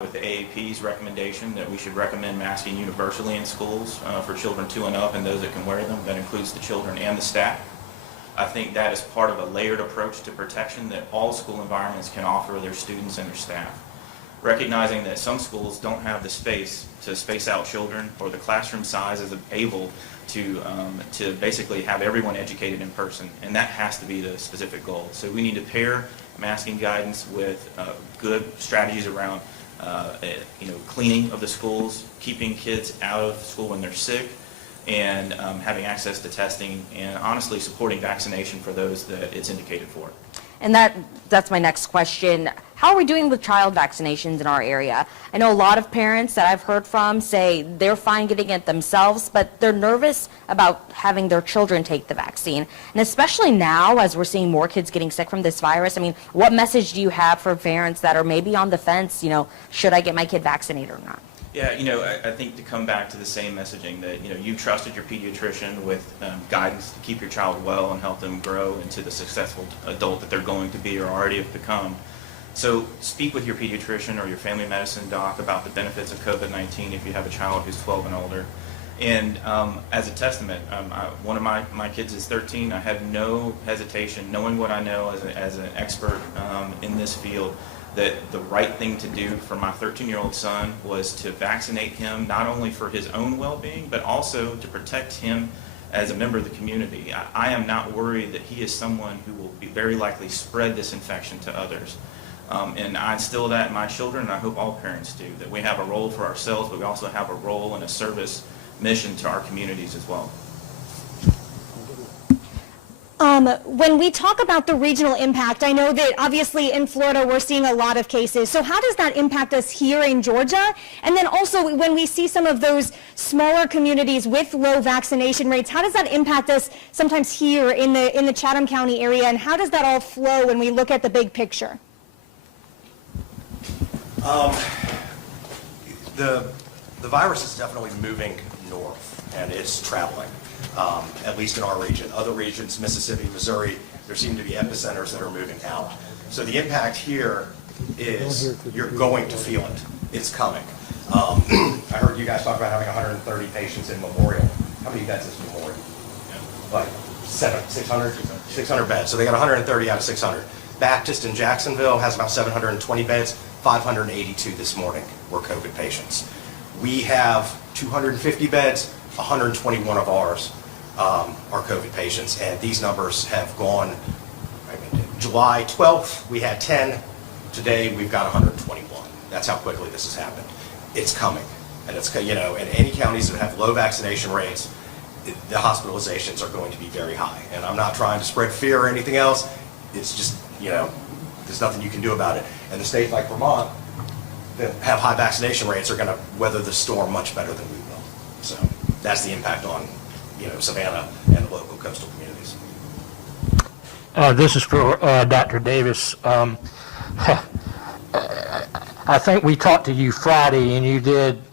with the AAP's recommendation that we should recommend masking universally in schools for children 2 and up and those that can wear them. That includes the children and the staff. I think that is part of a layered approach to protection that all school environments can offer their students and their staff. Recognizing that some schools don't have the space to space out children or the classroom size is able to basically have everyone educated in person, and that has to be the specific goal. So we need to pair masking guidance with good strategies around cleaning of the schools, keeping kids out of school when they're sick, and having access to testing, and honestly supporting vaccination for those that it's indicated for. And that's my next question. How are we doing with child vaccinations in our area? I know a lot of parents that I've heard from say they're fine getting it themselves, but they're nervous about having their children take the vaccine. And especially now, as we're seeing more kids getting sick from this virus, I mean, what message do you have for parents that are maybe on the fence, should I get my kid vaccinated or not? Yeah, I think to come back to the same messaging that, you trusted your pediatrician with guidance to keep your child well and help them grow into the successful adult that they're going to be or already have become. So speak with your pediatrician or your family medicine doc about the benefits of COVID-19 if you have a child who's 12 and older. And as a testament, one of my kids is 13. I have no hesitation, knowing what I know as an expert in this field, that the right thing to do for my 13-year-old son was to vaccinate him, not only for his own well-being, but also to protect him as a member of the community. I am not worried that he is someone who will be very likely spread this infection to others. And I instill that in my children, and I hope all parents do, that we have a role for ourselves, but we also have a role and a service mission to our communities as well. When we talk about the regional impact, I know that obviously in Florida we're seeing a lot of cases. So how does that impact us here in Georgia? And then also when we see some of those smaller communities with low vaccination rates, how does that impact us sometimes here in the Chatham County area? And how does that all flow when we look at the big picture? The virus is definitely moving north, and it's traveling. At least in our region. Other regions, Mississippi, Missouri, there seem to be epicenters that are moving out. So the impact here is you're going to feel it. It's coming. I heard you guys talk about having 130 patients in Memorial. How many beds is Memorial? Like 600 beds. So they got 130 out of 600. Baptist in Jacksonville has about 720 beds. 582 this morning were COVID patients. We have 250 beds. 121 of ours are COVID patients, and these numbers have gone. July 12th, we had 10. Today, we've got 121. That's how quickly this has happened. It's coming, and it's in any counties that have low vaccination rates, the hospitalizations are going to be very high. And I'm not trying to spread fear or anything else. It's just there's nothing you can do about it. And the states like Vermont that have high vaccination rates are going to weather the storm much better than we will. So that's the impact on, Savannah and the local coastal communities. This is for Dr. Davis. I think we talked to you Friday, and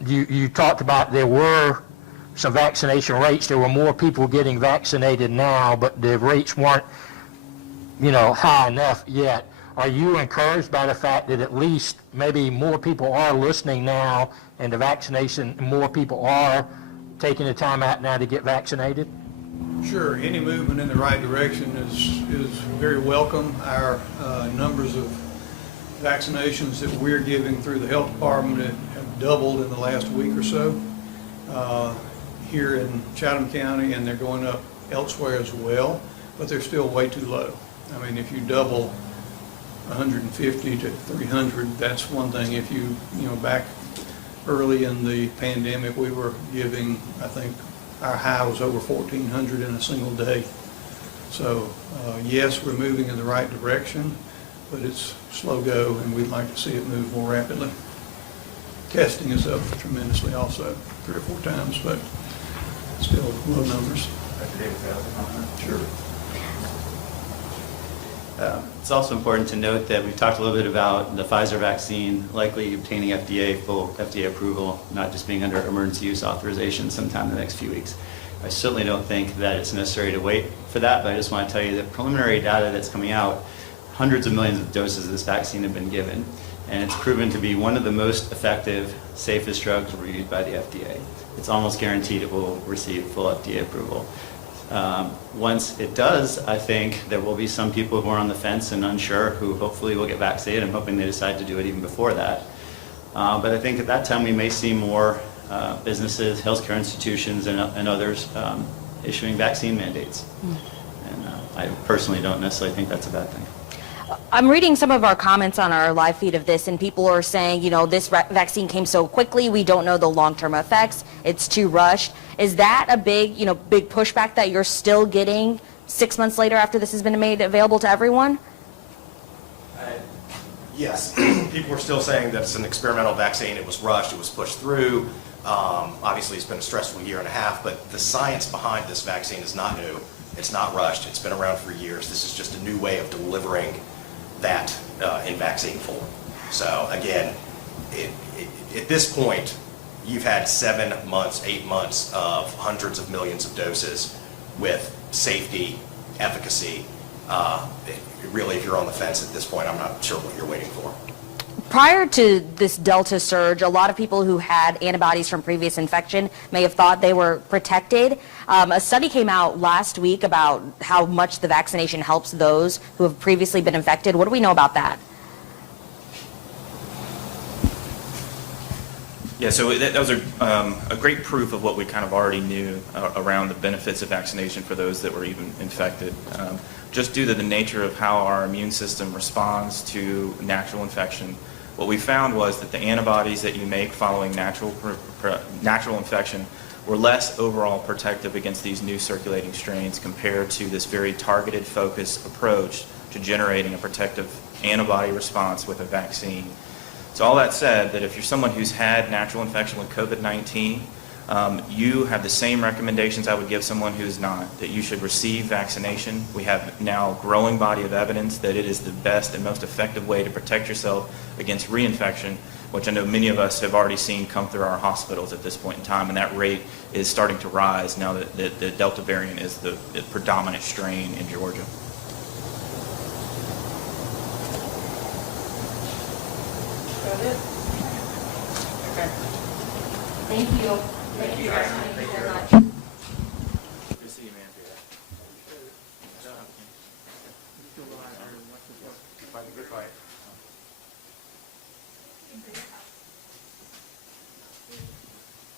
you talked about there were some vaccination rates. There were more people getting vaccinated now, but the rates weren't, high enough yet. Are you encouraged by the fact that at least maybe more people are listening now, and the vaccination, more people are taking the time out now to get vaccinated? Sure. Any movement in the right direction is very welcome. Our numbers of vaccinations that we're giving through the health department have doubled in the last week or so here in Chatham County, and they're going up elsewhere as well, but they're still way too low. I mean, if you double 150 to 300, that's one thing. If you back early in the pandemic, we were giving, I think our high was over 1,400 in a single day. So yes, we're moving in the right direction, but it's slow go, and we'd like to see it move more rapidly. Testing is up tremendously also, 3 or 4 times, but still low numbers. Dr. Davis, Sure. It's also important to note that we've talked a little bit about the Pfizer vaccine likely obtaining full FDA approval, not just being under emergency use authorization sometime in the next few weeks. I certainly don't think that it's necessary to wait for that, but I just want to tell you that preliminary data that's coming out, hundreds of millions of doses of this vaccine have been given. and it's proven to be one of the most effective, safest drugs reviewed by the FDA. It's almost guaranteed it will receive full FDA approval. Once it does, I think there will be some people who are on the fence and unsure who hopefully will get vaccinated. I'm hoping they decide to do it even before that. But I think at that time we may see more businesses, healthcare institutions, and others issuing vaccine mandates. And I personally don't necessarily think that's a bad thing. I'm reading some of our comments on our live feed of this, and people are saying, you know, this vaccine came so quickly, we don't know the long-term effects, it's too rushed. Is that a big, big pushback that you're still getting 6 months later after this has been made available to everyone? Yes, people are still saying that it's an experimental vaccine, it was rushed, it was pushed through. Obviously, it's been a stressful year and a half, but the science behind this vaccine is not new. It's not rushed, it's been around for years. This is just a new way of delivering that in vaccine form. So again, at this point, you've had 7 months, 8 months of hundreds of millions of doses with safety, efficacy. Really, if you're on the fence at this point, I'm not sure what you're waiting for. Prior to this Delta surge, a lot of people who had antibodies from previous infection may have thought they were protected. A study came out last week about how much the vaccination helps those who have previously been infected. What do we know about that? Yeah, so that was a great proof of what we kind of already knew around the benefits of vaccination for those that were even infected. Just due to the nature of how our immune system responds to natural infection, what we found was that the antibodies that you make following natural infection were less overall protective against these new circulating strains compared to this very targeted, focused approach to generating a protective antibody response with a vaccine. So all that said, that if you're someone who's had natural infection with COVID-19, you have the same recommendations I would give someone who's not, that you should receive vaccination. We have now a growing body of evidence that it is the best and most effective way to protect yourself against reinfection, which I know many of us have already seen come through our hospitals at this point in time, and that rate is starting to rise now that the Delta variant is the predominant strain in Georgia. Thank you. Thank you very much.